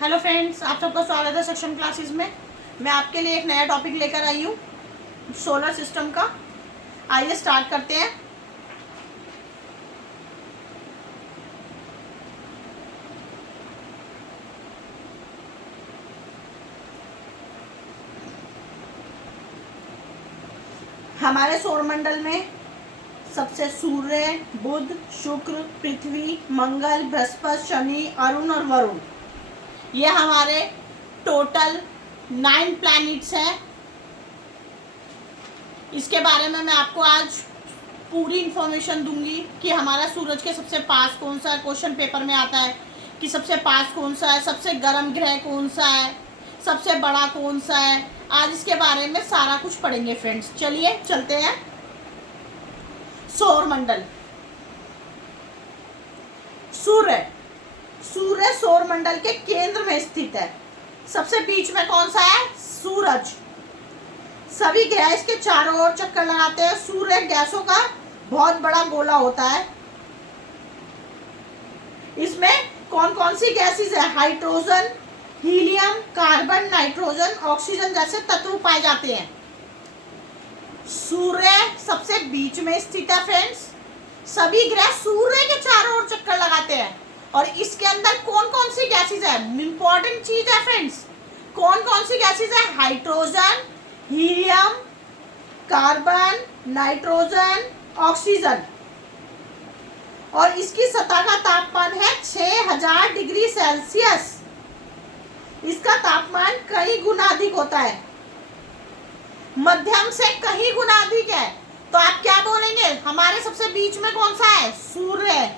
Hello friends, आप सबका स्वागत है सेक्शन क्लासेस में। मैं आपके लिए एक नया टॉपिक लेकर आई हूँ सोलर सिस्टम का। आइए स्टार्ट करते हैं। हमारे सौरमंडल में सबसे सूर्य, बुध, शुक्र, पृथ्वी, मंगल, बृहस्पति, शनि, अरुण और वरुण, ये हमारे टोटल 9 प्लैनेट्स हैं। इसके बारे में मैं आपको आज पूरी इन्फॉर्मेशन दूंगी कि हमारा सूरज के सबसे पास कौन सा है। क्वेश्चन पेपर में आता है कि सबसे पास कौन सा है, सबसे गर्म ग्रह कौन सा है, सबसे बड़ा कौन सा है। आज इसके बारे में सारा कुछ पढ़ेंगे फ्रेंड्स। चलिए चलते हैं। सौरमंडल। सूर्य सूर्य सौरमंडल के केंद्र में स्थित है। सबसे बीच में कौन सा है? सूरज। सभी ग्रह इसके चारों ओर चक्कर लगाते हैं। सूर्य गैसों का बहुत बड़ा गोला होता है। इसमें कौन कौन सी गैसेस है? Hydrogen, helium, carbon, nitrogen, oxygen जैसे तत्व पाए जाते हैं। सूर्य सबसे बीच में स्थित है फ्रेंड्स। सभी ग्रह सूर्य के चारों ओर चक्कर लगाते हैं और इसके अंदर कौन कौन सी गैसेस है? इंपॉर्टेंट चीज है फ्रेंड्स। कौन कौन सी गैसेस है? Hydrogen, helium, carbon, nitrogen, oxygen. और इसकी सतह का तापमान है 6000 डिग्री सेल्सियस। इसका तापमान कई गुना अधिक होता है, मध्यम से कहीं गुना अधिक है। तो आप क्या बोलेंगे? हमारे सबसे बीच में कौन सा है? सूर्य।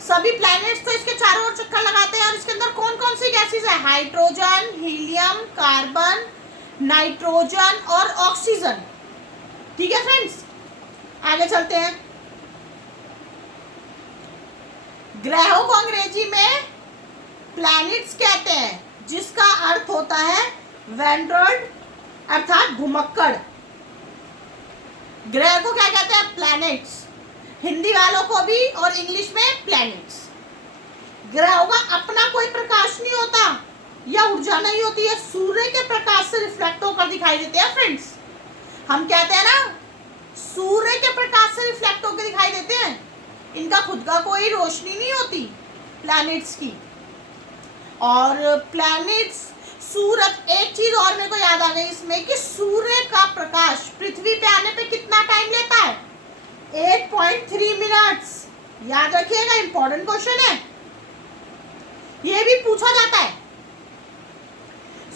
सभी प्लैनेट्स तो इसके चारों ओर चक्कर लगाते हैं और इसके अंदर कौन कौन सी गैसेस है? हाइड्रोजन, हीलियम, कार्बन, नाइट्रोजन और ऑक्सीजन। ठीक है फ्रेंड्स, आगे चलते हैं। ग्रहों को अंग्रेजी में प्लैनेट्स कहते हैं, जिसका अर्थ होता है वेंड्रॉइड अर्थात घुमक्कड़। ग्रह को क्या कहते हैं? प्लैनेट्स। हिंदी वालों को भी और इंग्लिश में प्लैनेट्स। ग्रहों का अपना कोई प्रकाश नहीं होता या ऊर्जा नहीं होती है। सूर्य के प्रकाश से रिफ्लेक्ट होकर दिखाई देते हैं फ्रेंड्स। हम कहते हैं ना, सूर्य के प्रकाश से रिफ्लेक्ट होकर दिखाई देते हैं। इनका खुद का कोई रोशनी नहीं होती प्लैनेट्स की। और प्लैनेट्स, सूरज, एक चीज और मेरे को याद आ गई इसमें कि सूर्य का प्रकाश पृथ्वी पे आने पे कितना टाइम लेता है? 8.3 मिनट्स। याद रखिएगा, इंपॉर्टेंट क्वेश्चन है, ये भी पूछा जाता है।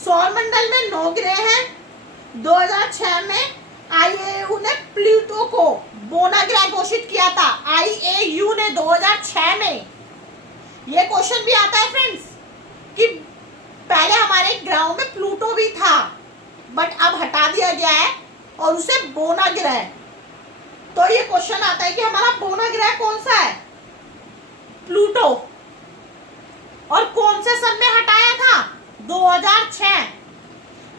सौरमंडल में 9 ग्रह हैं। 2006 में आईएयू ने प्लूटो को बोना ग्रह घोषित किया था। आईएयू ने 2006 में। ये क्वेश्चन भी आता है फ्रेंड्स कि पहले हमारे ग्रहों में प्लूटो भी था बट अब हटा दिया गया है और उसे बोना ग्रह। तो ये क्वेश्चन आता है कि हमारा बोना ग्रह कौन सा है? प्लूटो। और कौन से सन में हटाया था? 2006।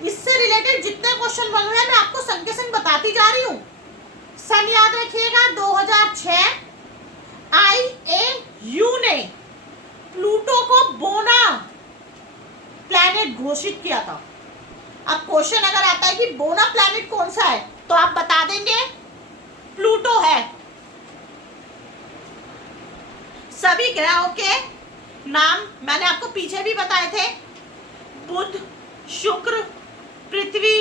इससे रिलेटेड जितने क्वेश्चन बन रहे हैं मैं आपको संग के संग बताती जा रही हूँ। सन याद रखिएगा 2006। आईएयू ने प्लूटो को बोना प्लैनेट घोषित किया था। अब क्वेश्चन अगर आता है कि बोना प्लैनेट कौन सा है तो आप बता देंगे प्लूटो है। सभी ग्रहों के नाम मैंने आपको पीछे भी बताए थे। बुध, शुक्र, पृथ्वी,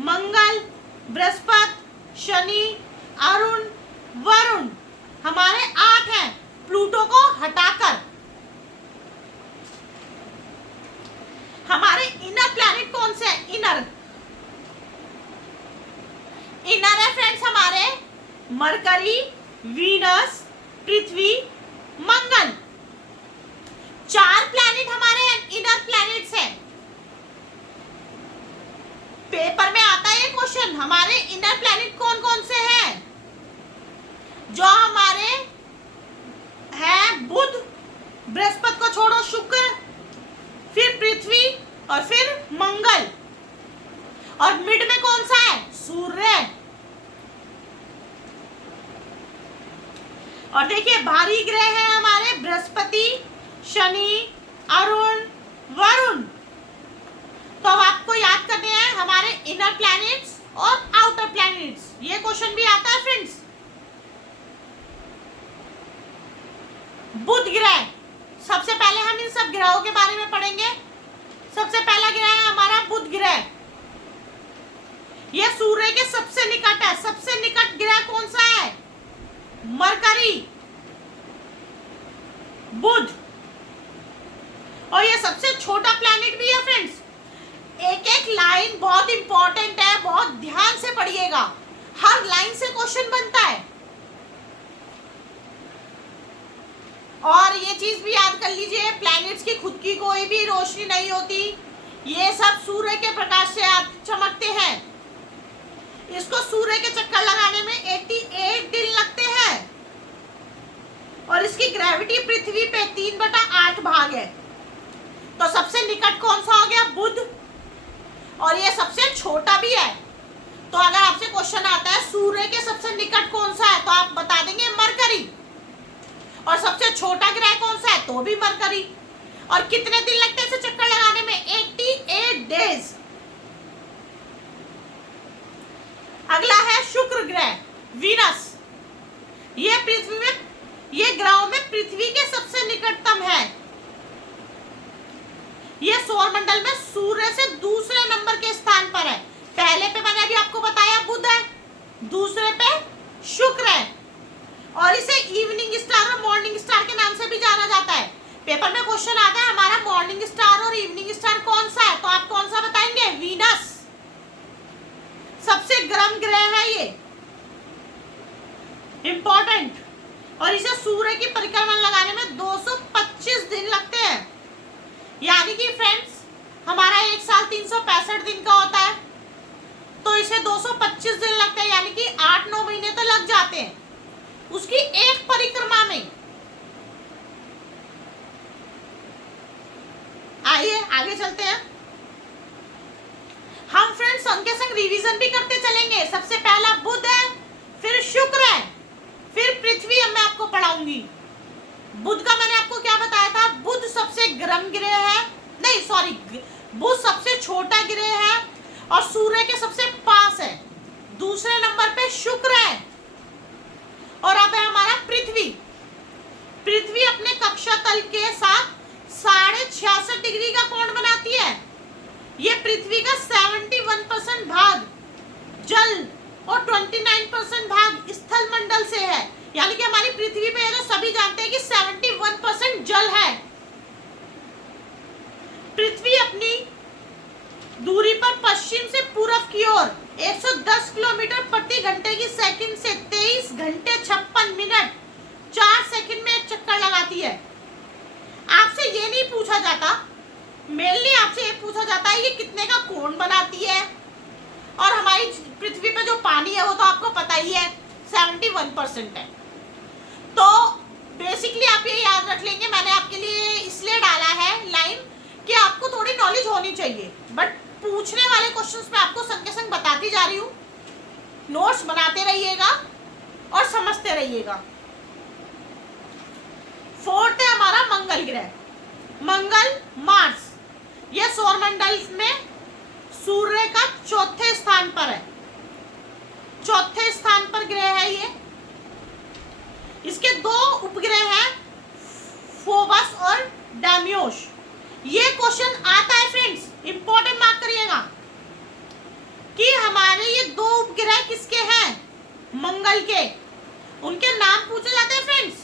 मंगल, बृहस्पति, शनि, अरुण, वरुण, हमारे 8 हैं प्लूटो को हटाकर। हमारे इनर प्लैनेट कौन से हैं? इनर है फ्रेंड्स हमारे मरकरी, वीनस, पृथ्वी, मंगल। 4 प्लैनेट हमारे इनर प्लैनेट्स हैं। पेपर में आता है ये क्वेश्चन, हमारे इनर प्लैनेट कौन कौन से हैं? जो हमारे हैं बुध, बृहस्पति को छोड़ो, शुक्र, फिर पृथ्वी और फिर मंगल। और मिड में कौन सा है? सूर्य। और देखिए भारी ग्रह हैं हमारे बृहस्पति, शनि, अरुण, और आउटर प्लैनेट्स। ये क्वेश्चन भी आता है फ्रेंड्स। बुध ग्रह, सबसे पहले हम इन सब ग्रहों के बारे में पढ़ेंगे। सबसे पहला ग्रह है हमारा बुध ग्रह। यह सूर्य के सबसे निकट है। सबसे निकट ग्रह कौन सा है? मरकरी, बुध। और यह सबसे छोटा प्लैनेट भी है फ्रेंड्स। एक एक लाइन बहुत इंपॉर्टेंट है, बहुत ध्यान से पढ़िएगा, हर लाइन से क्वेश्चन बनता है। और ये चीज भी याद कर लीजिए, प्लैनेट्स की खुद की कोई भी रोशनी नहीं होती, ये सब सूर्य के प्रकाश से चमकते हैं। इसको सूर्य के चक्कर लगाने में 88 दिन लगते हैं और इसकी ग्रेविटी पृथ्वी पे 3/8 भाग है। तो सबसे निकट कौन सा हो गया? बुध। और ये सबसे छोटा भी है। तो अगर आपसे क्वेश्चन आता है सूर्य के सबसे निकट कौन सा है, तो आप बता देंगे मरकरी। और सबसे छोटा ग्रह कौन सा है? तो भी मरकरी। और कितने दिन लगते हैं इसे चक्कर लगाने में? 88 डेज। अगला है शुक्र ग्रह, वीनस। ये पृथ्वी में, ये ग्रहों में पृथ्वी के सबसे निकटतम है। ये सौरमंडल में सूर्य से दूसरे नंबर के स्थान पर है। पहले पे मैंने अभी आपको बताया बुध है, दूसरे पे शुक्र है। और इसे इवनिंग स्टार और मॉर्निंग स्टार के नाम से भी जाना जाता है। पेपर में क्वेश्चन आता है हमारा मॉर्निंग स्टार और इवनिंग स्टार कौन सा है, तो आप कौन सा बताएंगे? वीनस। सबसे गर्म ग्रह है ये, इंपॉर्टेंट। और इसे सूर्य की परिक्रमा लगाने में 225 दिन लगते हैं। यानी कि फ्रेंड्स हमारा एक साल 365 दिन का होता है, तो इसे 225 दिन लगते हैं, यानी कि 8-9 महीने तो लग जाते हैं उसकी एक परिक्रमा में। आइए आगे चलते हैं हम फ्रेंड्स, संग संग रिवीजन भी करते चलेंगे। सबसे पहला बुध है, फिर शुक्र है, फिर पृथ्वी अब मैं आपको पढ़ाऊंगी। बुध का मैंने आपको क्या बताया था? बुध सबसे गर्म ग्रह है, नहीं सॉरी, बुध सबसे छोटा ग्रह है और सूर्य के सबसे पास है। दूसरे नंबर पे शुक्र है। और अब है हमारा पृथ्वी। पृथ्वी अपने कक्षा तल के साथ 66.5 डिग्री का कोण बनाती है। ये पृथ्वी का 71% भाग जल और 29% भाग स्थल मंडल से है। यानी कि हमारी पृथ्वी पे तो सभी जानते हैं कि 71% जल है। पृथ्वी अपनी दूरी पर पश्चिम से पूर्व की ओर 110 किलोमीटर प्रति घंटे की सेकंड से 23 घंटे 56 मिनट 4 सेकंड में एक चक्कर लगाती है। आपसे ये नहीं पूछा जाता, मेनली आपसे ये पूछा जाता है ये कितने का कोण बनाती है। और हमारी पृथ्वी पे जो पानी है वो तो आपको पता ही है 71% है। तो बेसिकली आप ये याद रख लेंगे, मैंने आपके लिए इसलिए डाला है लाइन कि आपको थोड़ी नॉलेज होनी चाहिए। बट पूछने वाले क्वेश्चंस में आपको संग के संग बताती जा रही हूँ, नोट्स बनाते रहिएगा और समझते रहिएगा। फोर्थ है हमारा मंगल ग्रह। मंगल, मार्स, यह सौरमंडल में सूर्य का चौथे स्थान पर है। चौथे स्थान पर ग्रह है ये। इसके 2 उपग्रह हैं, फोबस और डेमियोस। ये क्वेश्चन आता है फ्रेंड्स, इंपॉर्टेंट मार्क करिएगा कि हमारे ये 2 उपग्रह किसके हैं? मंगल के। उनके नाम पूछे जाते हैं फ्रेंड्स,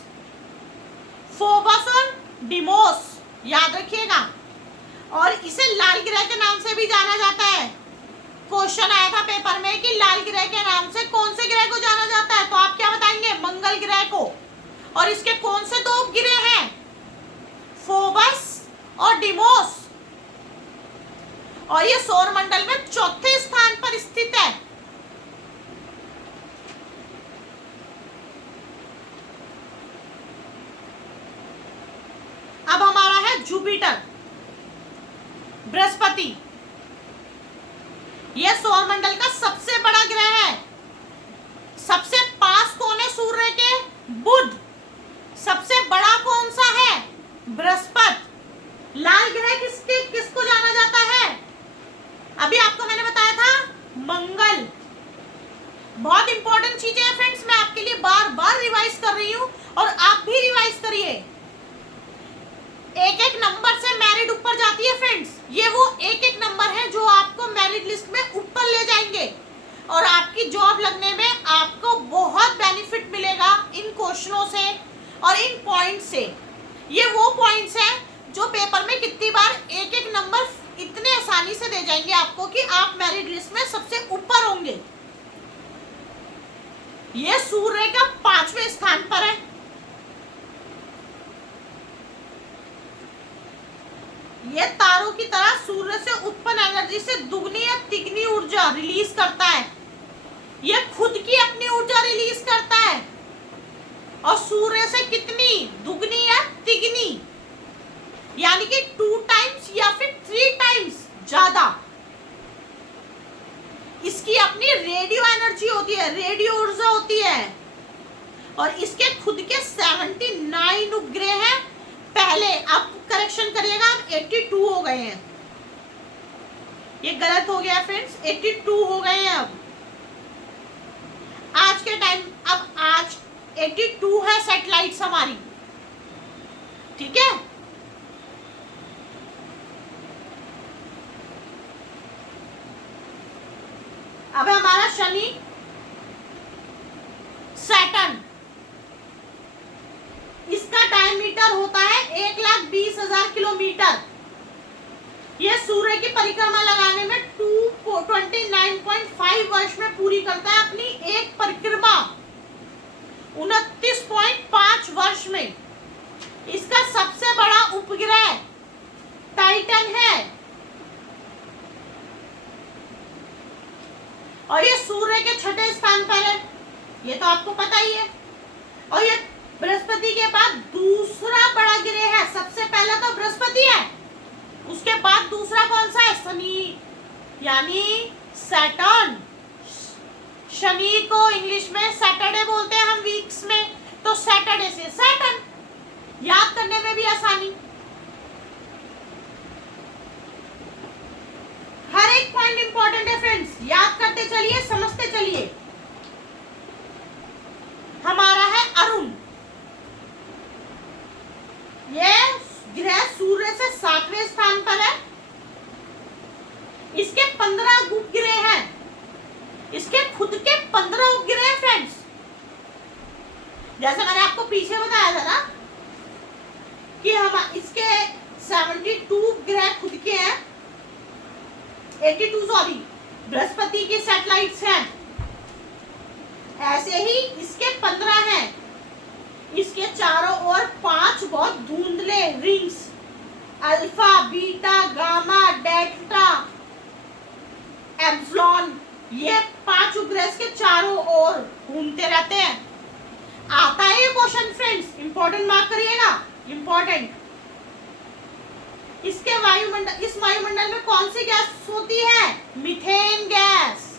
फोबस और डिमोस, याद रखिएगा। और इसे लाल ग्रह के नाम से भी जाना जाता है। क्वेश्चन आया था पेपर में कि लाल ग्रह के नाम से कौन से ग्रह को जाना जाता है, तो आप क्या बताएंगे? मंगल ग्रह को। और इसके कौन से 2 उपग्रह हैं? फोबस और डिमोस। और ये सौरमंडल में चौथे स्थान पर स्थित है। अब हमारा है जुपिटर, बृहस्पति। यह सौरमंडल का सबसे बड़ा ग्रह है। सबसे पास कौन है सूर्य के? बुध। सबसे बड़ा कौन सा है? बृहस्पति। लाल ग्रह किसको जाना जाता है? अभी आपको मैंने बताया था मंगल। आसानी से दे जाएंगे आपको कि आप मेरिट लिस्ट में सबसे ऊपर होंगे। ये सूर्य का 5वें स्थान पर है। ये तारों की तरह सूर्य से उत्पन्न एनर्जी से दुगनी या तिगनी ऊर्जा रिलीज करता है। ये खुद की अपनी ऊर्जा रिलीज करता है और सूर्य से कितनी, दुगनी या तिगनी, यानी कि 2 टाइम्स या फिर 3 टाइम्स ज्यादा इसकी अपनी रेडियो एनर्जी होती है, रेडियो ऊर्जा होती है। और इसके खुद के 79 उपग्रह हैं पहले, अब करेक्शन करिएगा, अब 82 हो गए हैं। ये गलत हो गया फ्रेंड्स, 82 हो गए हैं अब आज के टाइम। अब आज 82 है सैटेलाइट्स हमारी, ठीक है। अब हमारा शनि, सैटर्न, इसका डायमीटर होता है 1,20,000 किलोमीटर। यह सूर्य की परिक्रमा लगाने में 29.5 वर्ष में पूरी करता है अपनी एक परिक्रमा, 29.5 वर्ष में। इसका सबसे बड़ा उपग्रह टाइटन है और ये सूर्य के 6ठे स्थान पर है, ये तो आपको पता ही है। और ये बृहस्पति के बाद दूसरा बड़ा ग्रह है। सबसे पहला तो बृहस्पति है, उसके बाद दूसरा कौन सा है, शनि, यानी सैटर्न। शनि को इंग्लिश में सैटरडे बोलते हैं हम वीक्स में, तो सैटरडे से सैटर्न, याद करने में भी आसानी। हर एक पॉइंट इंपॉर्टेंट है फ्रेंड्स, याद करते चलिए, समझते चलिए। हमारा है अरुण, ये ग्रह सूर्य से 7वें स्थान पर है। इसके 15 उपग्रह हैं, इसके खुद के 15 उपग्रह हैं फ्रेंड्स। जैसे मैंने आपको पीछे बताया था ना कि हम इसके 72 उपग्रह खुद के हैं, 82 सॉरी, बृहस्पति की सैटेलाइट्स हैं, ऐसे ही इसके 15 हैं। इसके चारों ओर 5 बहुत धुंधले rings, alpha, beta, gamma, delta, epsilon, ये 5 उपग्रह के चारों ओर घूमते रहते हैं। आता है ये क्वेश्चन फ्रेंड्स, इंपॉर्टेंट मार्क करिएगा, इंपॉर्टेंट। इसके वायुमंडल, इस वायुमंडल में कौन सी गैस होती है, मीथेन गैस।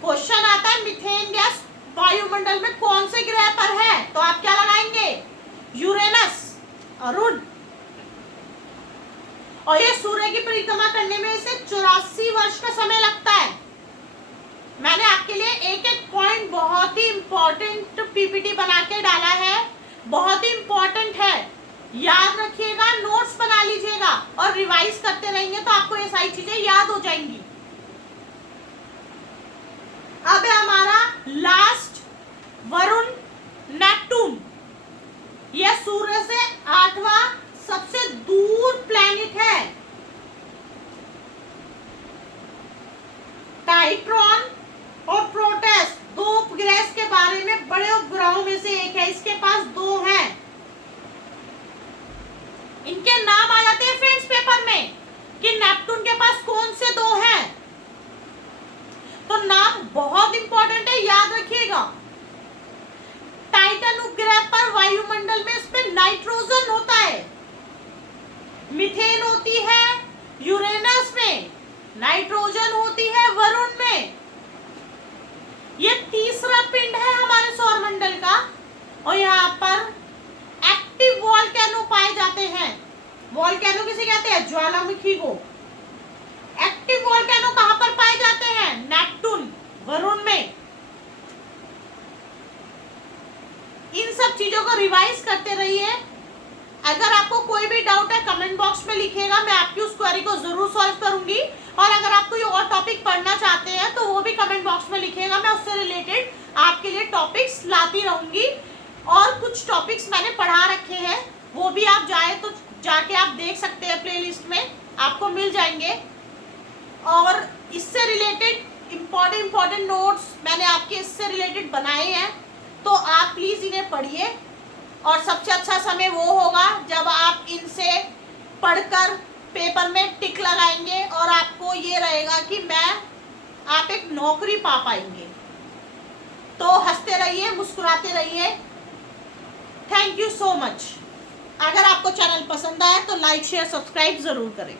क्वेश्चन आता है मीथेन गैस वायुमंडल में कौन से ग्रह पर है, तो आप क्या लगाएंगे, यूरेनस, अरुण। और ये सूर्य की परिक्रमा करने में इसे 84 वर्ष का समय लगता है। मैंने आपके लिए एक एक पॉइंट बहुत ही इंपॉर्टेंट पीपीटी बना के डाला है, बहुत ही इंपॉर्टेंट है, याद रखिएगा, नोट्स बना लीजिएगा और रिवाइज करते रहेंगे तो आपको ये सारी चीजें याद हो जाएंगी। अब है हमारा लास्ट वरुण, नेपटून। यह सूर्य से 8वां सबसे दूर प्लैनेट है। टाइट्रॉन और प्रोटेस 2 उपग्रह के बारे में बड़े उपग्रहों में से एक है, इसके पास 2 हैं। इनके नाम आ जाते हैं फ्रेंड्स पेपर में कि नेपटून के पास कौन से 2 हैं, तो नाम बहुत इंपॉर्टेंट है, याद रखिएगा। टाइटन उपग्रह पर वायुमंडल में इसमें नाइट्रोजन होता है, मीथेन होती है यूरेनस में, नाइट्रोजन होती है वरुण में। यह तीसरा पिंड है हमारे सौरमंडल का और यहाँ पर एक्टिव वोल्केनो पाए जाते हैं। वोल्केनो किसे कहते हैं, ज्वालामुखी को। एक्टिव वोल्केनो कहां पर पाए जाते हैं, नेपटून, वरुण में। इन सब चीजों को रिवाइज करते रहिए। अगर आपको कोई भी डाउट है कमेंट बॉक्स में लिखिएगा, मैं आपकी उस क्वेरी को जरूर सॉल्व करूंगी। और अगर आप कोई और टॉपिक पढ़ना चाहते हैं तो वो भी कमेंट बॉक्स में लिखिएगा, मैं उससे रिलेटेड आपके लिए टॉपिक्स लाती रहूंगी। और कुछ टॉपिक्स मैंने पढ़ा रखे हैं, वो भी आप जाए तो जाके आप देख सकते हैं, प्लेलिस्ट में आपको मिल जाएंगे। और इससे रिलेटेड इम्पॉर्टेंट नोट्स मैंने आपके इससे रिलेटेड बनाए हैं, तो आप प्लीज़ इन्हें पढ़िए। और सबसे अच्छा समय वो होगा जब आप इनसे पढ़कर पेपर में टिक लगाएंगे और आपको ये रहेगा कि आप एक नौकरी पा पाएंगे। तो हंसते रहिए, मुस्कुराते रहिए। Thank you so much. अगर आपको चैनल पसंद आए तो लाइक शेयर सब्सक्राइब ज़रूर करें।